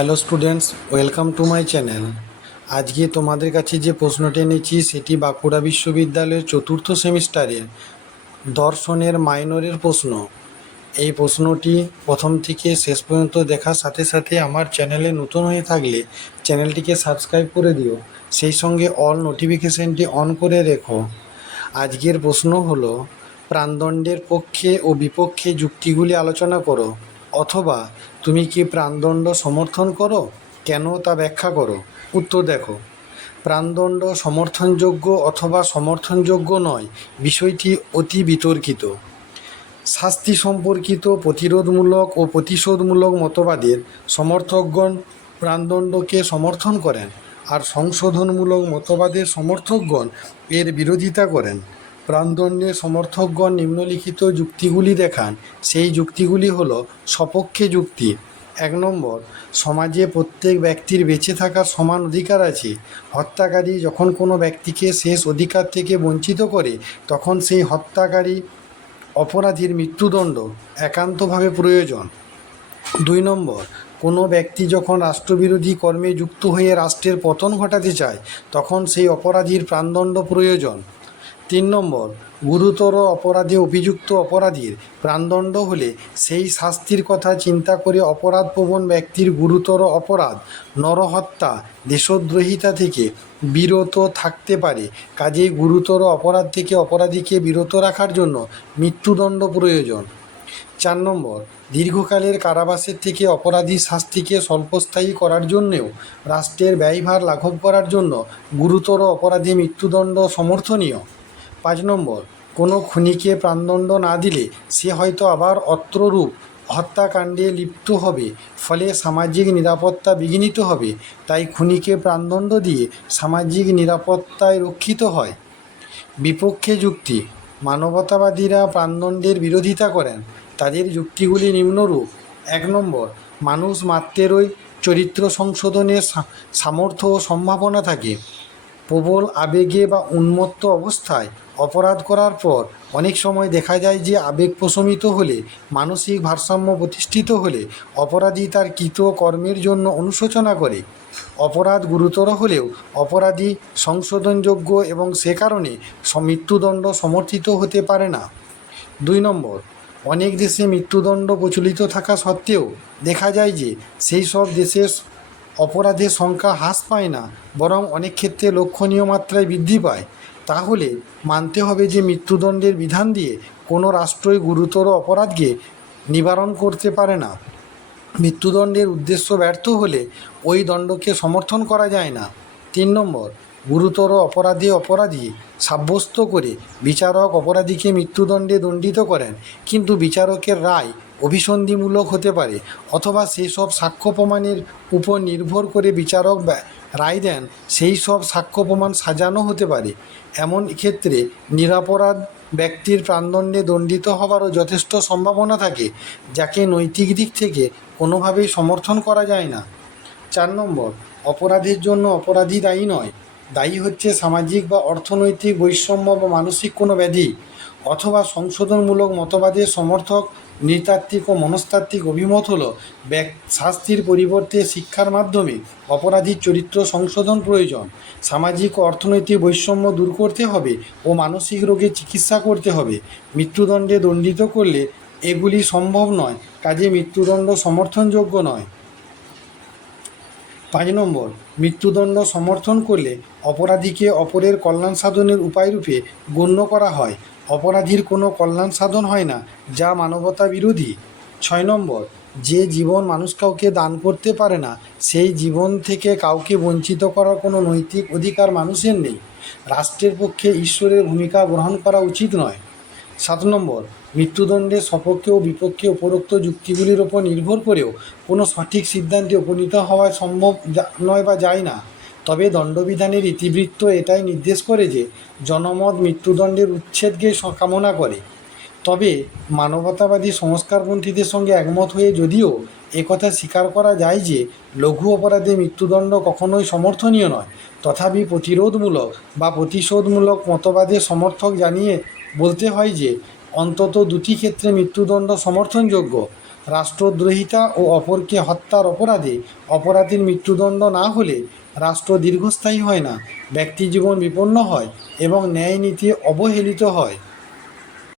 Hello students, welcome to my channel. আজকে তোমাদের কাছে যে প্রশ্নটি এনেছি, সেটি বাঁকুড়া বিশ্ববিদ্যালয়ের চতুর্থ সেমিস্টারের দর্শনের মাইনরের প্রশ্ন। এই প্রশ্নটি প্রথম থেকে শেষ পর্যন্ত দেখার সাথে সাথে আমার চ্যানেলে নতুন হয়ে থাকলে চ্যানেলটিকে সাবস্ক্রাইব করে দিও। সেই সঙ্গে অল নোটিফিকেশনটি অন করে রেখো। আজকের প্রশ্ন হলো, প্রাণদণ্ডের পক্ষে ও বিপক্ষে যুক্তিগুলি আলোচনা করো, অথবা তুমি কি প্রাণদণ্ড সমর্থন করো? কেন তা ব্যাখ্যা করো? উত্তর দেখো। প্রাণদণ্ড সমর্থনযোগ্য অথবা সমর্থনযোগ্য নয়, বিষয়টি অতি বিতর্কিত। শাস্তি সম্পর্কিত প্রতিরোধমূলক ও প্রতিশোধমূলক মতবাদের সমর্থকগণ প্রাণদণ্ডকে সমর্থন করেন আর সংশোধনমূলক মতবাদের সমর্থকগণ এর বিরোধিতা করেন। প্রাণদণ্ডের সমর্থকগণ নিম্নলিখিত যুক্তিগুলি দেখান। সেই যুক্তিগুলি হলো সপক্ষে যুক্তি। এক নম্বর, সমাজে প্রত্যেক ব্যক্তির বেঁচে থাকার সমান অধিকার আছে। হত্যাকারী যখন কোনো ব্যক্তিকে শেষ অধিকার থেকে বঞ্চিত করে, তখন সেই হত্যাকারী অপরাধীর মৃত্যুদণ্ড একান্তভাবে প্রয়োজন। দুই নম্বর, কোনো ব্যক্তি যখন রাষ্ট্রবিরোধী কর্মে যুক্ত হয়ে রাষ্ট্রের পতন ঘটাতে চায়, তখন সেই অপরাধীর প্রাণদণ্ড প্রয়োজন। তিন নম্বর, গুরুতর অপরাধে অভিযুক্ত অপরাধীর প্রাণদণ্ড হলে সেই শাস্তির কথা চিন্তা করে অপরাধপ্রবণ ব্যক্তির গুরুতর অপরাধ, নরহত্যা, দেশদ্রোহিতা থেকে বিরত থাকতে পারে। কাজেই গুরুতর অপরাধ থেকে অপরাধীকে বিরত রাখার জন্য মৃত্যুদণ্ড প্রয়োজন। চার নম্বর, দীর্ঘকালের কারাবাসের থেকে অপরাধী শাস্তিকে স্বল্পস্থায়ী করার জন্যেও রাষ্ট্রের ব্যয়ভার লাঘব করার জন্য গুরুতর অপরাধী মৃত্যুদণ্ড সমর্থনীয়। পাঁচ নম্বর, কোনো খুনিকে প্রাণদণ্ড না দিলে সে হয়তো আবার অত্ররূপ হত্যাকাণ্ডে লিপ্ত হবে, ফলে সামাজিক নিরাপত্তা বিঘ্নিত হবে, তাই খুনিকে প্রাণদণ্ড দিয়ে সামাজিক নিরাপত্তায় রক্ষিত হয়। বিপক্ষে যুক্তি, মানবতাবাদীরা প্রাণদণ্ডের বিরোধিতা করেন, তাদের যুক্তিগুলি নিম্নরূপ। এক নম্বর, মানুষ মাত্রেরই চরিত্র সংশোধনের সামর্থ্য ও সম্ভাবনা থাকে। প্রবল আবেগে বা উন্মত্ত অবস্থায় অপরাধ করার পর অনেক সময় দেখা যায় যে আবেগ প্রশমিত হলে, মানসিক ভারসাম্য প্রতিষ্ঠিত হলে অপরাধী তার কৃত কর্মের জন্য অনুশোচনা করে। অপরাধ গুরুতর হলেও অপরাধী সংশোধনযোগ্য এবং সে কারণে মৃত্যুদণ্ড সমর্থিত হতে পারে না। দুই নম্বর, অনেক দেশে মৃত্যুদণ্ড প্রচলিত থাকা সত্ত্বেও দেখা যায় যে সেই সব দেশের অপরাধের সংখ্যা হ্রাস পায় না, বরং অনেক ক্ষেত্রে লক্ষণীয় মাত্রায় বৃদ্ধি পায়। তাহলে মানতে হবে যে মৃত্যুদণ্ডের বিধান দিয়ে কোনো রাষ্ট্রই গুরুতর অপরাধকে নিবারণ করতে পারে না। মৃত্যুদণ্ডের উদ্দেশ্য ব্যর্থ হলে ওই দণ্ডকে সমর্থন করা যায় না। তিন নম্বর গুরুতর অপরাধে অপরাধী সাব্যস্ত করে বিচারক অপরাধীকে মৃত্যুদণ্ডে দণ্ডিত করেন। কিন্তু বিচারকের রায় অভিসন্ধিমূলক হতে পারে অথবা সেসব সাক্ষ্য প্রমাণের উপর নির্ভর করে বিচারক রায় দেন সেই সব সাক্ষ্য প্রমাণ সাজানো হতে পারে। এমন ক্ষেত্রে নিরাপরাধ ব্যক্তির প্রাণদণ্ডে দণ্ডিত হওয়ারও যথেষ্ট সম্ভাবনা থাকে, যাকে নৈতিক দিক থেকে কোনোভাবেই সমর্থন করা যায় না। চার নম্বর, অপরাধের জন্য অপরাধী দায়ী নয়। দায়ী হচ্ছে সামাজিক বা অর্থনৈতিক বৈষম্য বা মানসিক কোনো ব্যাধি অথবা সংশোধনমূলক মতবাদের সমর্থক, নৃতাত্ত্বিক ও মনস্তাত্ত্বিক অভিমত হল শাস্তির পরিবর্তে শিক্ষার মাধ্যমে অপরাধীর চরিত্র সংশোধন প্রয়োজন। সামাজিক ও অর্থনৈতিক বৈষম্য দূর করতে হবে ও মানসিক রোগের চিকিৎসা করতে হবে। মৃত্যুদণ্ডে দণ্ডিত করলে এগুলি সম্ভব নয়, কাজে মৃত্যুদণ্ড সমর্থনযোগ্য নয়। পাঁচ নম্বর, মৃত্যুদণ্ড সমর্থন করলে অপরাধীকে অপরের কল্যাণ সাধনের উপায়রূপে গণ্য করা হয়। অপরাধীর কোনো কল্যাণ সাধন হয় না, যা মানবতা বিরোধী। ছয় নম্বর, যে জীবন মানুষ কাউকে দান করতে পারে না, সেই জীবন থেকে কাউকে বঞ্চিত করার কোনো নৈতিক অধিকার মানুষের নেই। রাষ্ট্রের পক্ষে ঈশ্বরের ভূমিকা গ্রহণ করা উচিত নয়। সাত নম্বর মৃত্যুদণ্ডের সপক্ষে ও বিপক্ষে উপরোক্ত যুক্তিগুলির ওপর নির্ভর করেও কোনো সঠিক সিদ্ধান্তে উপনীত হওয়া সম্ভব নয় বা যায় না। তবে দণ্ডবিধানের ইতিবৃত্ত এটাই নির্দেশ করে যে জনমত মৃত্যুদণ্ডের উচ্ছেদকে কামনা করে। তবে মানবতাবাদী সংস্কারপন্থীদের সঙ্গে একমত হয়ে যদিও একথা স্বীকার করা যায় যে লঘু অপরাধে মৃত্যুদণ্ড কখনোই সমর্থনীয় নয়। তথাপি প্রতিরোধমূলক বা প্রতিশোধমূলক মতবাদের সমর্থক জানিয়ে বলতে হয় যে অন্তত দুটি ক্ষেত্রে মৃত্যুদণ্ড সমর্থনযোগ্য। রাষ্ট্রদ্রোহিতা ও অপরকে হত্যার অপরাধে অপরাধীর মৃত্যুদণ্ড না হলে রাষ্ট্র দীর্ঘস্থায়ী হয় না ব্যক্তি জীবন বিপন্ন হয় এবং ন্যায় নীতি অবহেলিত হয়।